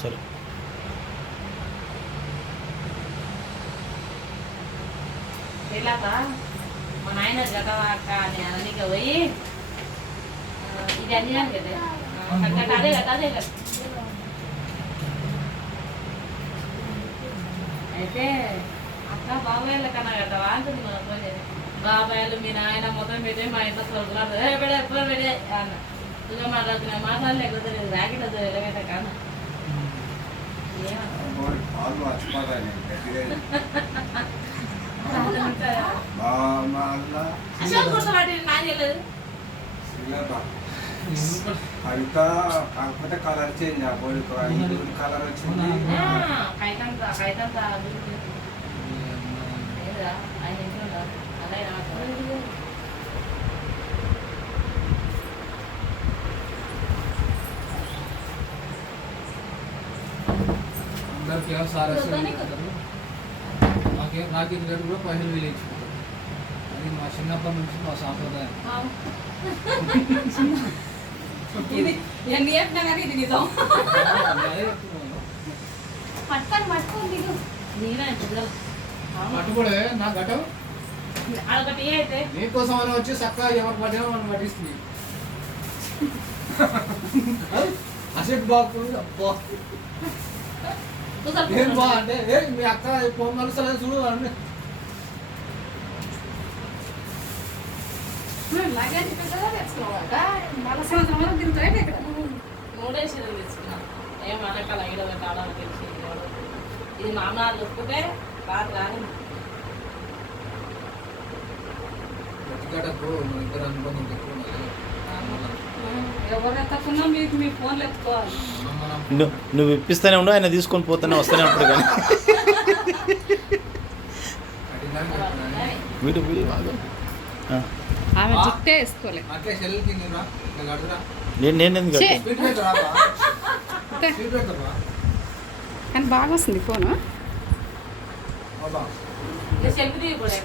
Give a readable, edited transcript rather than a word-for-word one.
సరే. వెళ్ళాక మా నాయన గతవాక అనికి పోయి ఇది అన్ని కదా అదే కదా అదే కదా. అయితే అక్క బాబాయ్ల కన్నా కదవా అంటుంది మన పోయి. బాబాయ్లు మీ నాయన మొత్తం పెట్టే మా ఇంట్లో చదువుతున్నారు పెడే ఎప్పుడు పెడే అన్న ఇక మాట్లాడుతున్నా మాట్లాడలేకపోతే రాకెట్ అది ఎలాగైతే కాదు కవిత కాకపోతే కలర్ చేంజ్ అవ్వదు కలర్ వచ్చింది అందరికి సార్ నాకు ఇంటి కూడా పైసలు వీలేచ్చు. అది మా చిన్నప్పటి నుంచి మా సాంప్రదాయం. ఇది ఎన్ని చెప్పినా కానీ ఇది నిజం. పట్టుకోడే నా గటం అదొకటి అయితే నీకోసం అని వచ్చి చక్కగా ఎవరు పడ్డా మనం పట్టిస్తుంది. అసెట్ బాగుంది అబ్బా ఏం బా అంటే మీ అక్క మనసులో చూడు అని మూడే చీరలు తెచ్చుకున్నాం. ఏం అనకాల ఐడో కాలాలు తెలిసి ఇది మామూలు దొరికితే రాదు రాదు. ఇద్దరు అనుబంధం ఎవరు ఎత్తకున్నా మీకు మీ ఫోన్లు ఎత్తుకోవాలి. నువ్వు ఇప్పిస్తూనే ఉండు, ఆయన తీసుకొని పోతూనే వస్తూనే ఉంటాడు. కానీ వీడు వీడు బాగా ఆమె జుట్టే వేసుకోలే. నేను ఎందుకు కానీ బాగా వస్తుంది ఫోను. సెల్ఫీ కూడా